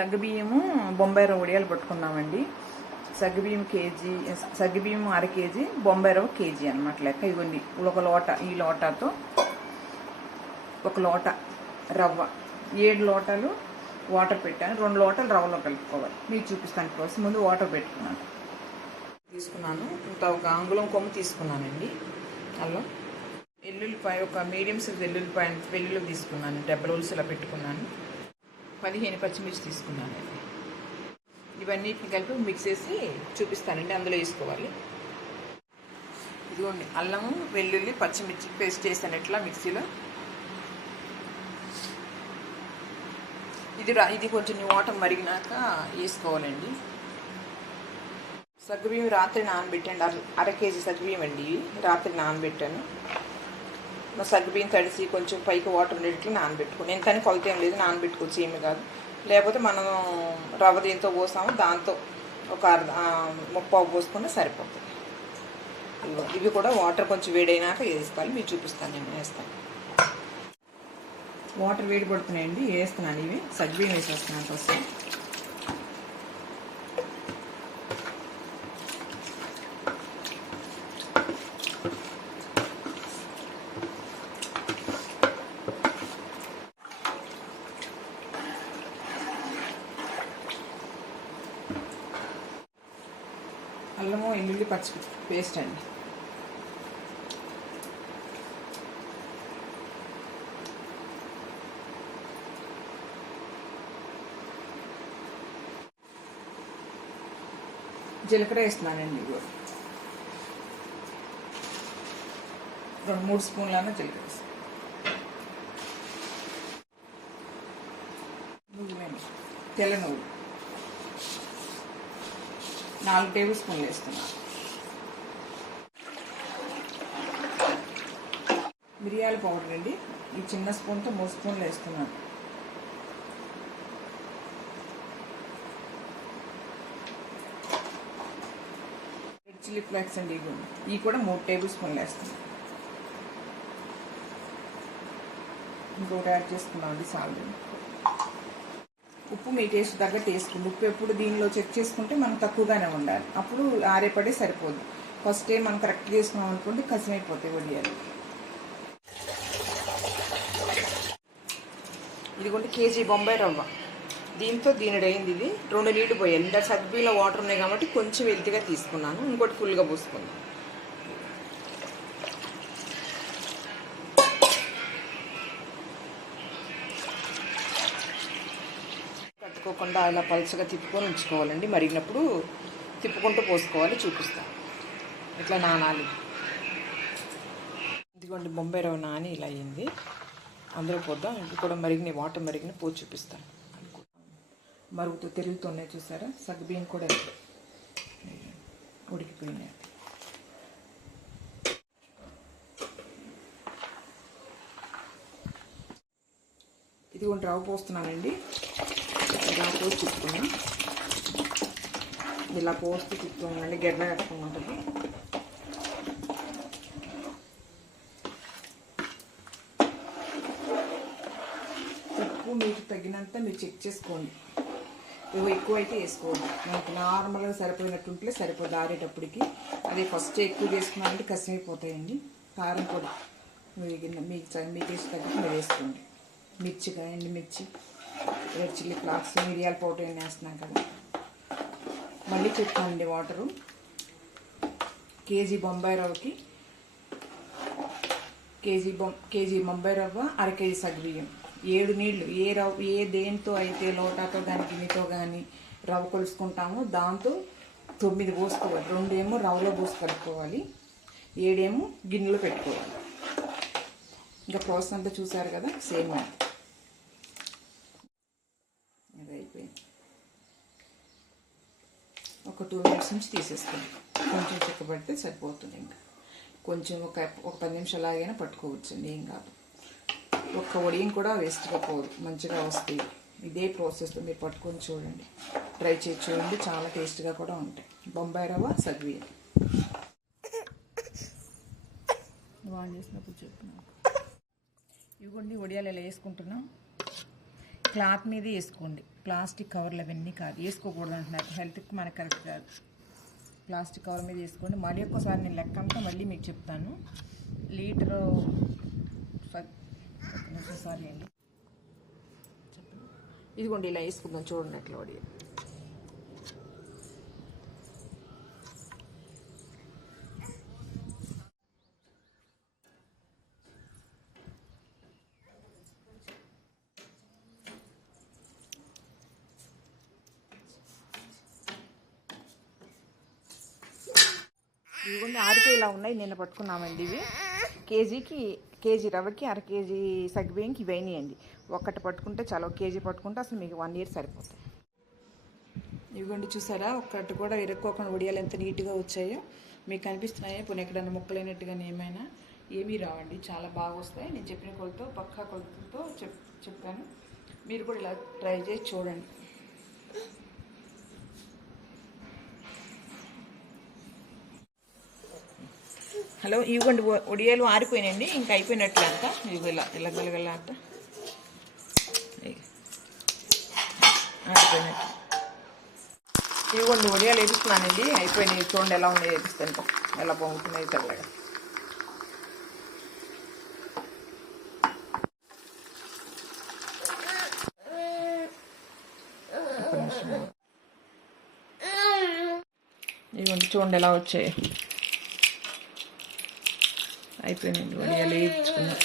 సగ్గుబియ్యము బొంబాయి రవ్వ వడియాలు పట్టుకున్నామండి. సగ్గుబియ్యం కేజీ, సగ్గుబియ్యం అర కేజీ, బొంబాయి రవ్వ కేజీ అనమాట లెక్క. ఇవన్నీ ఒక లోట, ఈ లోటాతో ఒక లోట రవ్వ, 7 లోటాలు వాటర్ పెట్టాను. 2 లోటాలు రవ్వలో కలుపుకోవాలి. మీకు చూపిస్తాను కోసం ముందు వాటర్ పెట్టుకున్నాను. ఇంత ఒక అంగుళం కొమ్ము తీసుకున్నానండి. అల్లం, వెల్లుల్లిపాయ, ఒక మీడియం సైజ్ వెల్లుల్లి తీసుకున్నాను. 70 ఉల్స్ ఇలా పెట్టుకున్నాను. 15 పచ్చిమిర్చి తీసుకున్నానండి. ఇవన్నిటిని కలిపి మిక్స్ చేసి చూపిస్తానండి. అందులో వేసుకోవాలి. ఇదిగోండి అల్లము, వెల్లుల్లి, పచ్చిమిర్చి పేస్ట్ చేశాను ఇట్లా మిక్సీలో. ఇది కొంచెం వాటర్ మరిగినాక వేసుకోవాలండి. సగ్గుబియ్యం రాత్రి నానబెట్టండి. అర కేజీ సగ్గుబియ్యం అండి. రాత్రి నానబెట్టాను. మా సగ్గుబియ్యం తడిసి కొంచెం పైకి వాటర్ ఉండేట్లు నానబెట్టుకుని, ఎంతని కొలత ఏం లేదు, నానబెట్టుకోవచ్చు, ఏమి కాదు. లేకపోతే మనం రవ్వ దీంతో పోసాము, దాంతో ఒక ముప్పావు పోసుకుంటే సరిపోతుంది. ఇవి కూడా వాటర్ కొంచెం వేడైనాక వేసుకోవాలి. మీకు చూపిస్తాను, నేను వేస్తాను. వాటర్ వేడి పడుతున్నాయండి, వేస్తున్నాను. ఇవి సగ్గుబియ్యం వేసేస్తున్నాను ఫస్ట్. అల్లము, వెల్లుల్లి, పచ్చి పేస్ట్ అండి. జీలకర్ర వేస్తున్నానండి. 2-3 స్పూన్లన్నా జీలకర్ర వేస్తాను. తెల్ల నువ్వులు 4 టేబుల్ స్పూన్లు వేస్తున్నాను. మిరియాల పౌడర్ అండి. ఈ చిన్న స్పూన్తో 3 స్పూన్లు వేస్తున్నాను. రెడ్ చిల్లీ ఫ్లేక్స్ అండి. ఇవి కూడా 3 టేబుల్ స్పూన్లు వేస్తున్నాను. ఇంకొకటి యాడ్ చేసుకున్నాం అండి, సాల్ట్. ఉప్పు మీ టేస్ట్ తగ్గట్టు వేసుకుంది. ఉప్పు ఎప్పుడు దీనిలో చెక్ చేసుకుంటే మనం తక్కువగానే ఉండాలి. అప్పుడు ఆరేపడే సరిపోదు. ఫస్ట్ టైం మనం కరెక్ట్గా వేసుకున్నాం అనుకోండి, కసిమైపోతాయి వడియాలు. ఇదిగోండి కేజీ బొంబాయి రవ్వ. దీంతో దీనిడైంది. ఇది 2 నీళ్లు పోయాలి. ఇంకా సగ్గుబియ్యంలో వాటర్ ఉన్నాయి కాబట్టి కొంచెం వెల్తిగా తీసుకున్నాను. ఇంకోటి ఫుల్గా పోసుకుందాం. కట్టుకోకుండా అలా పలుచగా తిప్పుకొని ఉంచుకోవాలండి. మరిగినప్పుడు తిప్పుకుంటూ పోసుకోవాలి. చూపిస్తాను ఇట్లా నానాలి. ఇదిగోండి బొంబాయి రవ్వ నాని ఇలా అయ్యింది. అందులో పోద్దాం. ఇది కూడా మరిగిన వాటర్ మరిగిన పోసి చూపిస్తాను. మరుగుతూ తిరుగుతున్నాయి చూసారా. సగ్గుబియ్యం కూడా ఉడికిపోయినాయి. ఇదిగోండి రవ్వ పోస్తున్నానండి. ఇలా పోసి తిప్పుకున్నాం. ఇలా పోస్తూ తిప్పుకోండి, గెడ్డ కట్టుకుంటుంది. ఉప్పు మీకు తగినంత మీరు చెక్ చేసుకోండి. ఎక్కువ అయితే వేసుకోండి. మనకు నార్మల్గా సరిపోయినట్టుంటే సరిపోదు ఆరేటప్పటికి. అదే ఫస్ట్ ఎక్కువ చేసుకున్నారంటే కసిమైపోతాయండి. కారం పొడి మీ టేస్ట్ తగ్గట్టు మీరు వేసుకోండి. మిర్చి, ఎండుమిర్చి, రెడ్ చిల్లీ ఫ్లాక్స్, మిరియాల పౌడర్ ఏం వేస్తున్నాం కదా. మళ్ళీ చెప్తానండి. వాటరు కేజీ బొంబాయి రవ్వకి కేజీ బొంబాయి రవ్వ, అర కేజీ సగ్గుబియ్యం, 7 నీళ్లు. ఏ దేంతో అయితే లోటాతో కానీ గిన్నెతో కానీ రవ్వ కొలుసుకుంటామో దాంతో 9 పోసుకోవాలి. 2 ఏమో రవ్వలో పోసి కలుపుకోవాలి, 7 ఏమో గిన్నెలో పెట్టుకోవాలి. ఇంకా ప్రాసెస్ అంతా చూసారు కదా, సేమ్ అది అయిపోయింది. ఒక 2 మినిట్స్ నుంచి తీసేసుకోండి. కొంచెం చిక్కబడితే సరిపోతుంది. ఇంకా కొంచెం ఒక 10 నిమిషాలు ఆగైనా పట్టుకోవచ్చండి, ఏం కాదు. ఒక్క వడియం కూడా వేస్ట్గా పోదు, మంచిగా వస్తాయి. ఇదే ప్రాసెస్తో మీరు పట్టుకొని చూడండి, ట్రై చేసి చూడండి. చాలా టేస్ట్గా కూడా ఉంటాయి. బొంబాయి రవ్వ సగ్గుబియ్యం బాగా చేసినప్పుడు చెప్తున్నాను. ఇవిగోండి వడియాలు ఇలా వేసుకుంటున్నాం. క్లాత్ మీద వేసుకోండి. ప్లాస్టిక్ కవర్లు అవన్నీ కాదు, వేసుకోకూడదు అంటున్నారు. హెల్త్కి మనకు కరెక్ట్ కాదు. ప్లాస్టిక్ కవర్ మీద వేసుకోండి. మళ్ళీ ఒక్కసారి నేను లెక్క అంతా మళ్ళీ మీకు చెప్తాను. లీటరు సారీ అండి, ఇదిగోండి ఇలా వేసుకుందాం. చూడండి ఎట్లా వడియాలు. ఇదిగోండి ఆరిపోయి ఇలా ఉన్నాయి. నిన్న పట్టుకున్నామండి ఇవి. కేజీ రవ్వకి 1/2 కేజీ సగ్గుబియ్యంకి ఇవన్నీ అండి. ఒక్కటి పట్టుకుంటే చాలా, 1 కేజీ పట్టుకుంటే అసలు మీకు 1 ఇయర్ సరిపోతాయి. ఇదిగోండి చూసారా, ఒక్కటి కూడా ఇరుక్కోకుండా వడియాలు ఎంత నీట్గా వచ్చాయో మీకు కనిపిస్తున్నాయో. పోనీ ఎక్కడైనా ముక్కలైనట్టుగానే ఏమీ రావండి, చాలా బాగా వస్తాయి. నేను చెప్పిన కొలతో పక్కా కొలతలతో చెప్పాను. మీరు కూడా ఇలా ట్రై చేసి చూడండి. హలో, ఇవ్వండి వడియాలు ఆరిపోయినాయండి. ఇంకా అయిపోయినట్లు అంట. ఇవి ఇలా గలగల అంట ఆరిపోయినట్టు. ఇవ్వండి వడియాలు వేపిస్తున్నానండి. అయిపోయినాయి. చూడండి ఎలా ఉన్నాయి, వేపిస్తాను ఎలా పొంగుతున్నాయి తెల్లగా. ఇవ్వండి చూడండి ఎలా వచ్చాయి. అయిపోయినాయి వడియాలు వేయించుకున్నాం.